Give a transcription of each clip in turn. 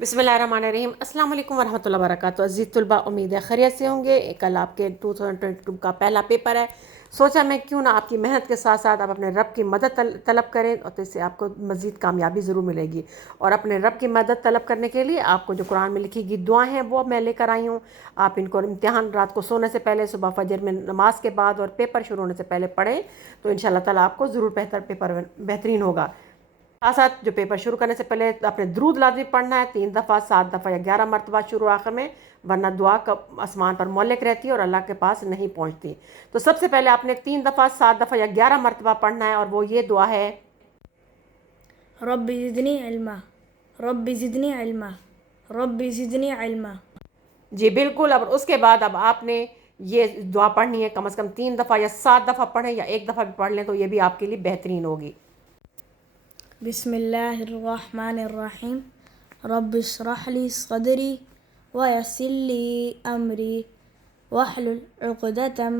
बिस्मिल्लाहिर्रहमानिर्रहीम। अस्सलाम वालेकुम वरहमतुल्लाहि वबरकातुहू। अज़ीज़ तलबा, उम्मीद है खैरियत से होंगे। कल आपके 2022 का पहला पेपर है। सोचा मैं क्यों ना आपकी मेहनत के साथ साथ आप अपने रब की मदद तलब करें, और तो इससे आपको मज़ीद कामयाबी ज़रूर मिलेगी। और अपने रब की मदद तलब करने के लिए आपको जो कुरान में लिखी गई दुआएं हैं वो मैं लेकर आई हूँ। आप इनको इम्तिहान रात को सोने से पहले, सुबह फजर में नमाज के बाद और पेपर शुरू होने से पहले पढ़ें, तो इंशाअल्लाह ताला आपको ज़रूर बेहतरीन होगा। साथ साथ जो पेपर शुरू करने से पहले आपने दुरूद लाजमी पढ़ना है, 3 दफ़ा, 7 दफ़ा या 11 मरतबा शुरू आखिर में, वरना दुआ का आसमान पर मौलिक रहती है और अल्लाह के पास नहीं पहुंचती। तो सबसे पहले आपने 3 दफ़ा, 7 दफ़ा या 11 मरतबा पढ़ना है, और वो ये दुआ है, रब्बी ज़िदनी इल्मा, रब्बी ज़िदनी इल्मा, रब्बी ज़िदनी इल्मा। जी बिल्कुल। अब उसके बाद अब आपने ये दुआ पढ़नी है कम से कम 3 दफ़ा या 7 दफ़ा पढ़ें, या 1 दफ़ा भी पढ़ लें तो ये भी आपके लिए बेहतरीन होगी। बिस्मिल्लाहिर्रहमानिर्रहीम। रब्बि इश्रह ली सदरी वयस्सिर ली अमरी वहलुल उक़दतम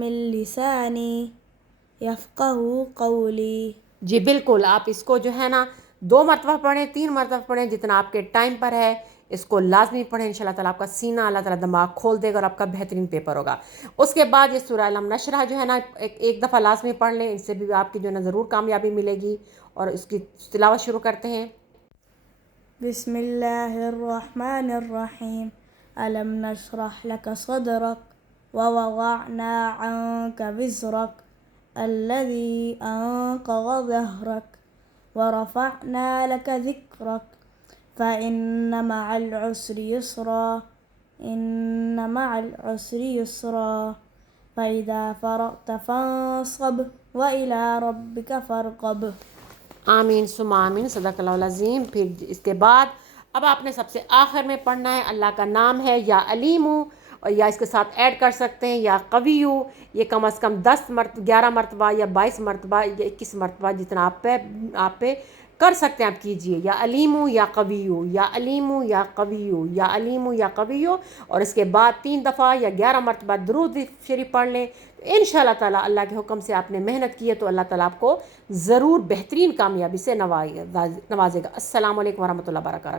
मिन लिसानी यफ़क़हू क़ौली। जी बिल्कुल। आप इसको जो है ना 2 मरतबा पढ़ें, 3 मरतबा पढ़ें, जितना आपके टाइम पर है इसको लाजमी पढ़ें। इंशाल्लाह ताला आपका सीना अल्लाह ताला दिमाग खोल देगा और आपका बेहतरीन पेपर होगा। उसके बाद ये सूरह अलम नशरह जो है ना एक दफ़ा लाजमी पढ़ लें, इससे भी आपकी जो है ना ज़रूर कामयाबी मिलेगी। और इसकी तिलावत शुरू करते हैं। बिस्मिल्लाहिर्रहमानिर्रहीम। अलम नशरह लक सदरक व वज़अना अन्क विज़रक अल्लज़ी अंक़ज़ ज़हरक व रफ़अना लक ज़िक्रक फ़इन्न मअल उसरि युस्रा इन्न मअल उसरि युस्रा फ़इज़ा फ़रग़त फ़ंसब व इला रब्बिक फ़रग़ब। आमीन सुम्मा आमीन, सदक़ल्लाहुल अज़ीम। फिर इसके बाद अब आपने सबसे आखिर में पढ़ना है, अल्लाह का नाम है या अलीमु, और या इसके साथ ऐड कर सकते हैं या कवियु। ये कम से कम 11 मरतबा या 22 मरतबा या 21 मरतबा, जितना आप पे कर सकते हैं आप कीजिए। या अलीमु या कवियु, या अलीमु या कवियु, या अलीमु या कवियु। और इसके बाद 3 दफ़ा या 11 मरतबा दुरूद शरीफ पढ़ लें। तो इंशाअल्लाह ताला अल्लाह के हुक्म से आपने मेहनत की है तो अल्लाह ताला आपको ज़रूर बेहतरीन कामयाबी से नवाजेगा। अस्सलामु अलैकुम वरहमतुल्लाहि वबरकातुहू।